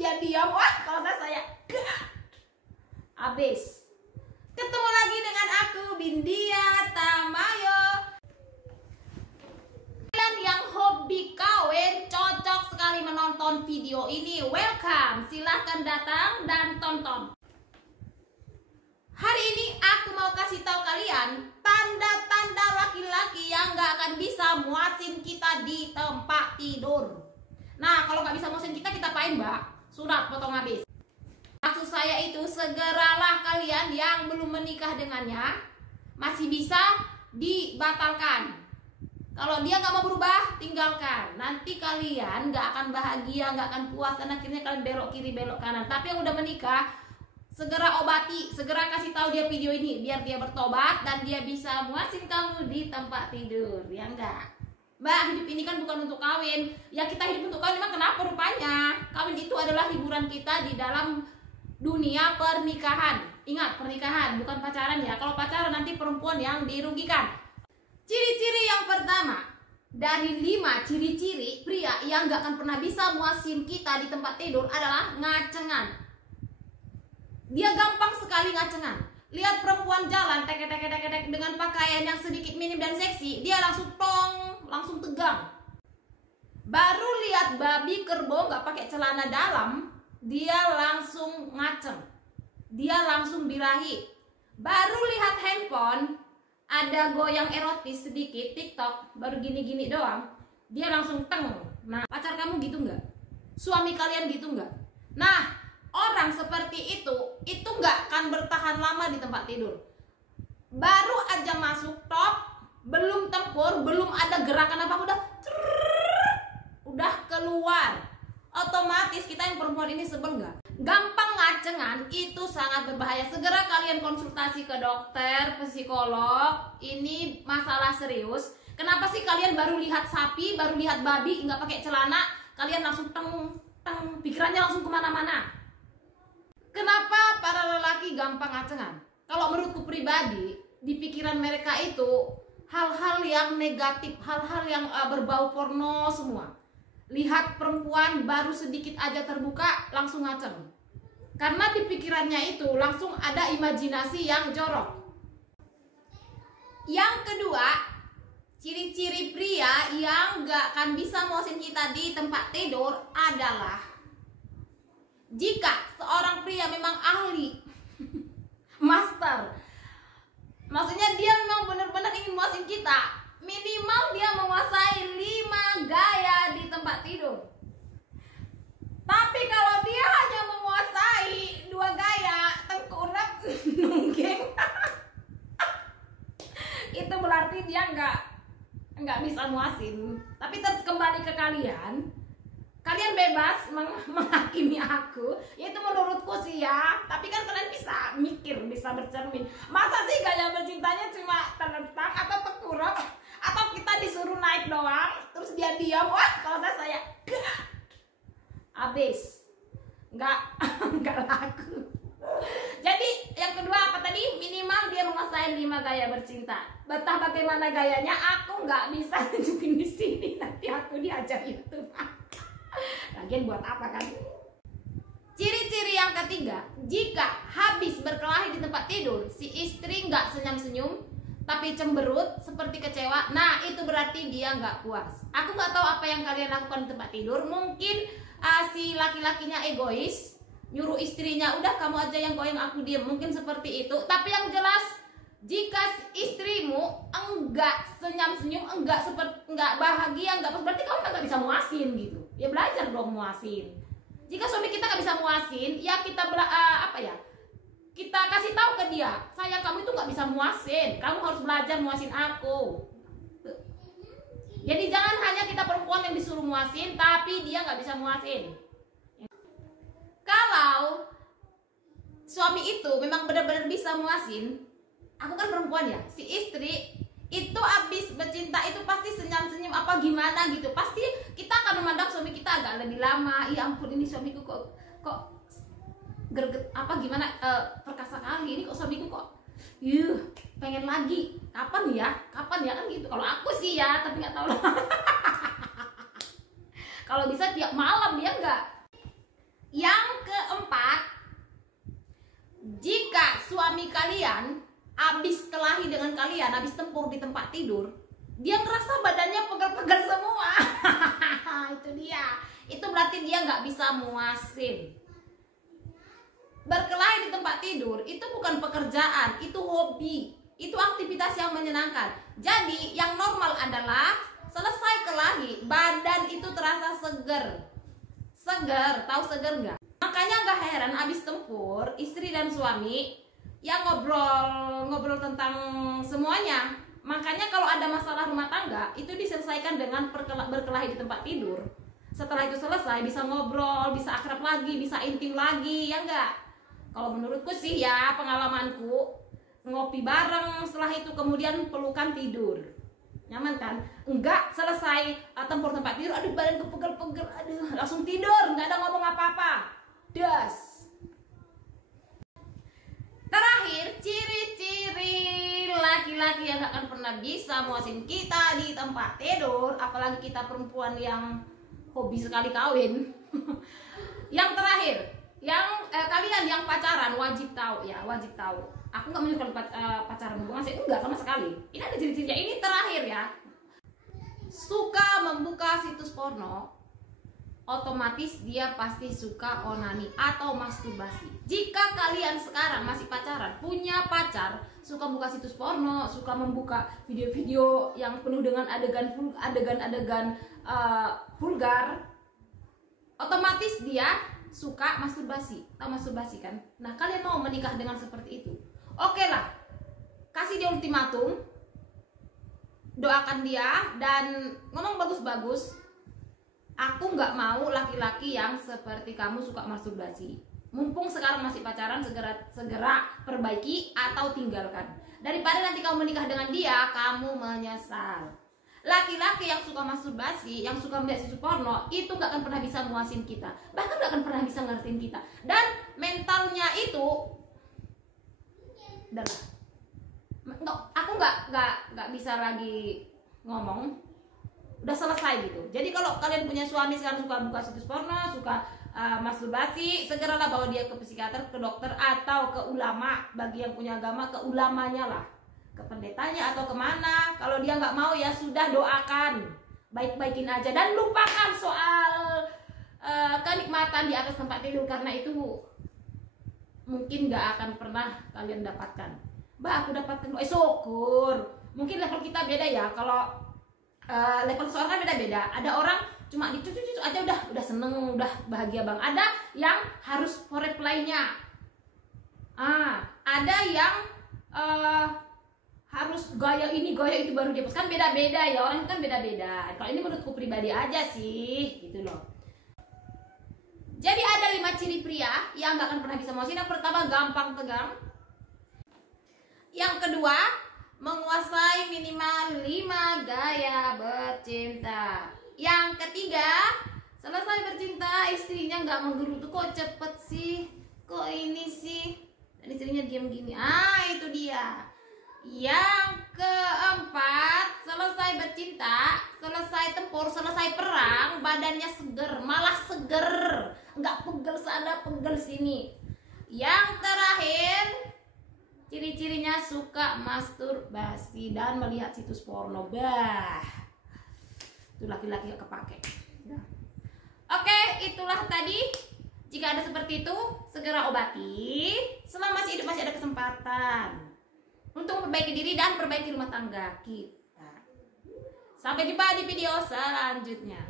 dia diam, wah kalau saya habis. Ketemu lagi dengan aku Bindia Tamayo. Kalian yang hobi kawin cocok sekali menonton video ini. Welcome, silahkan datang dan tonton. Hari ini aku mau kasih tahu kalian tanda-tanda laki-laki yang gak akan bisa muasin kita di tempat tidur. Nah, kalau gak bisa muasin kita apain, Mbak? Sunat potong habis. Maksud saya itu, segeralah kalian yang belum menikah dengannya, masih bisa dibatalkan. Kalau dia gak mau berubah, tinggalkan. Nanti kalian gak akan bahagia, gak akan puas, dan akhirnya kalian belok kiri, belok kanan. Tapi yang udah menikah, segera obati, segera kasih tahu dia video ini biar dia bertobat dan dia bisa muasin kamu di tempat tidur, ya enggak? Mbak, hidup ini kan bukan untuk kawin. Ya kita hidup untuk kawin, memang kenapa rupanya? Kawin itu adalah hiburan kita di dalam dunia pernikahan. Ingat, pernikahan bukan pacaran ya. Kalau pacaran nanti perempuan yang dirugikan. Ciri-ciri yang pertama, dari 5 ciri-ciri pria yang gak akan pernah bisa muasin kita di tempat tidur adalah ngacengan. Dia gampang sekali ngacengan. Lihat perempuan jalan tek dengan pakaian yang sedikit minim dan seksi, dia langsung tong, langsung tegang. Baru lihat babi kerbau nggak pakai celana dalam, dia langsung ngaceng. Dia langsung birahi. Baru lihat handphone ada goyang erotis sedikit TikTok, baru gini-gini doang, dia langsung teng. Nah, pacar kamu gitu nggak? Suami kalian gitu nggak? Nah, orang seperti itu nggak akan bertahan lama di tempat tidur. Baru aja masuk top, belum tempur, belum ada gerakan apa, udah keluar. Otomatis kita yang perempuan ini sebel nggak? Gampang ngacengan, itu sangat berbahaya. Segera kalian konsultasi ke dokter, psikolog. Ini masalah serius. Kenapa sih kalian baru lihat sapi, baru lihat babi, nggak pakai celana, kalian langsung teng, pikirannya langsung kemana-mana? Kenapa para lelaki gampang ngacengan? Kalau menurutku pribadi, di pikiran mereka itu hal-hal yang negatif, hal-hal yang berbau porno semua. Lihat perempuan baru sedikit aja terbuka, langsung ngaceng. Karena di pikirannya itu langsung ada imajinasi yang jorok. Yang kedua, ciri-ciri pria yang gak akan bisa muasin kita di tempat tidur adalah jika seorang pria memang ahli, master, maksudnya dia memang benar-benar ingin muasin kita, minimal dia menguasai 5 gaya di tempat tidur. Tapi kalau dia hanya menguasai 2 gaya, tengkurap, nungging, itu berarti dia nggak bisa muasin. Tapi terus kembali ke kalian. Kalian bebas menghakimi aku, yaitu menurutku sih ya. Tapi kan kalian bisa mikir, bisa bercermin. Masa sih gaya bercintanya cuma terletak atau tengkurap, atau kita disuruh naik doang, terus dia diam, wah kalau saya habis, nggak laku. Jadi yang kedua apa tadi? Minimal dia menguasai 5 gaya bercinta. Betah bagaimana gayanya aku nggak bisa tunjukin di sini. Nanti aku diajar YouTube. Lagian buat apa kan? Ciri-ciri yang ketiga, jika habis berkelahi di tempat tidur, si istri nggak senyum-senyum, tapi cemberut seperti kecewa, nah itu berarti dia nggak puas. Aku nggak tahu apa yang kalian lakukan di tempat tidur. Mungkin si laki-lakinya egois, nyuruh istrinya, udah kamu aja yang goyang, aku diem. Mungkin seperti itu. Tapi yang jelas, jika istrimu enggak senyum-senyum, enggak bahagia, enggak, berarti kamu nggak bisa muasin gitu. Ya belajar dong muasin. Jika suami kita nggak bisa muasin, ya kita kita kasih tahu ke dia, sayang kamu itu nggak bisa muasin, kamu harus belajar muasin aku. Jadi jangan hanya kita perempuan yang disuruh muasin, tapi dia nggak bisa muasin. Kalau suami itu memang benar-benar bisa muasin, aku kan perempuan ya, si istri itu abis bercinta itu pasti senyum-senyum apa gimana gitu. Pasti kita akan memandang suami kita agak lebih lama. Ya ampun, ini suamiku kok gerget apa gimana, perkasa kali ini kok suamiku kok pengen lagi. Kapan ya kan gitu. Kalau aku sih ya, tapi nggak tahu lah. Kalau bisa tiap malam ya enggak. Yang keempat, jika suami kalian habis kelahi dengan kalian, habis tempur di tempat tidur, dia ngerasa badannya pegal-pegal semua. Itu dia. Itu berarti dia nggak bisa muasin. Berkelahi di tempat tidur itu bukan pekerjaan, itu hobi, itu aktivitas yang menyenangkan. Jadi yang normal adalah selesai kelahi, badan itu terasa seger. Seger, tahu seger nggak? Makanya nggak heran abis tempur istri dan suami yang ngobrol tentang semuanya. Makanya kalau ada masalah rumah tangga itu diselesaikan dengan berkelahi di tempat tidur. Setelah itu selesai bisa ngobrol, bisa akrab lagi, bisa intim lagi, ya enggak? Kalau menurutku sih ya, pengalamanku, ngopi bareng, setelah itu kemudian pelukan tidur. Nyaman kan? Enggak selesai tempur tempat tidur, aduh badanku pegel-pegel, aduh langsung tidur, nggak ada ngomong apa-apa. Das. Terakhir, ciri-ciri laki-laki yang gak akan pernah bisa muasin kita di tempat tidur, apalagi kita perempuan yang hobi sekali kawin. Yang terakhir, yang kalian yang pacaran wajib tahu ya, wajib tahu. Aku nggak menyukai pacaran hubungan saya, enggak sama sekali. Ini ada ciri-cirinya. Ini terakhir ya. Suka membuka situs porno, otomatis dia pasti suka onani atau masturbasi. Jika kalian sekarang masih pacaran, punya pacar, suka buka situs porno, suka membuka video-video yang penuh dengan adegan-adegan vulgar, otomatis dia suka masturbasi. Tahu masturbasi kan? Nah, kalian mau menikah dengan seperti itu? Oke lah, kasih dia ultimatum, doakan dia, dan ngomong bagus-bagus. Aku nggak mau laki-laki yang seperti kamu suka masturbasi. Mumpung sekarang masih pacaran, segera perbaiki atau tinggalkan. Daripada nanti kamu menikah dengan dia, kamu menyesal. Laki-laki yang suka masturbasi, yang suka melihat situs porno, itu nggak akan pernah bisa muasin kita. Bahkan nggak akan pernah bisa ngertiin kita. Dan mentalnya itu, aku nggak bisa lagi ngomong, udah selesai gitu. Jadi kalau kalian punya suami sekarang suka buka situs porno, suka masturbasi, segeralah bawa dia ke psikiater, ke dokter, atau ke ulama. Bagi yang punya agama, ke ulamanya lah, ke pendetanya atau kemana. Kalau dia nggak mau ya sudah, doakan, baik-baikin aja, dan lupakan soal kenikmatan di atas tempat tidur, karena itu mungkin nggak akan pernah kalian dapatkan. Mbak, aku dapatkan, syukur. Mungkin level kita beda ya. Kalau level seorang kan beda-beda. Ada orang cuma dicucu-cucu aja udah seneng, udah bahagia bang. Ada yang harus foreplay-nya. Ada yang harus gaya ini gaya itu baru dia kan, beda-beda ya, orang itu kan beda-beda. Kalau ini menurutku pribadi aja sih, gitu loh. Jadi ada 5 ciri pria yang gak akan pernah bisa muasin. Yang pertama, gampang tegang. Yang kedua, menguasai minimal 5 gaya bercinta. Yang ketiga, selesai bercinta istrinya nggak menggerutu, kok cepet sih, kok ini sih, dan istrinya diam gini. Itu dia. Yang keempat, selesai bercinta, selesai tempur, selesai perang, badannya seger, malah seger, nggak pegel sana pegel sini. Yang terakhir, ciri-cirinya suka masturbasi dan melihat situs porno. Itu laki-laki gak kepake. Oke, itulah tadi. Jika ada seperti itu, segera obati. Selama masih hidup masih ada kesempatan untuk memperbaiki diri dan perbaiki rumah tangga kita. Sampai jumpa di video selanjutnya.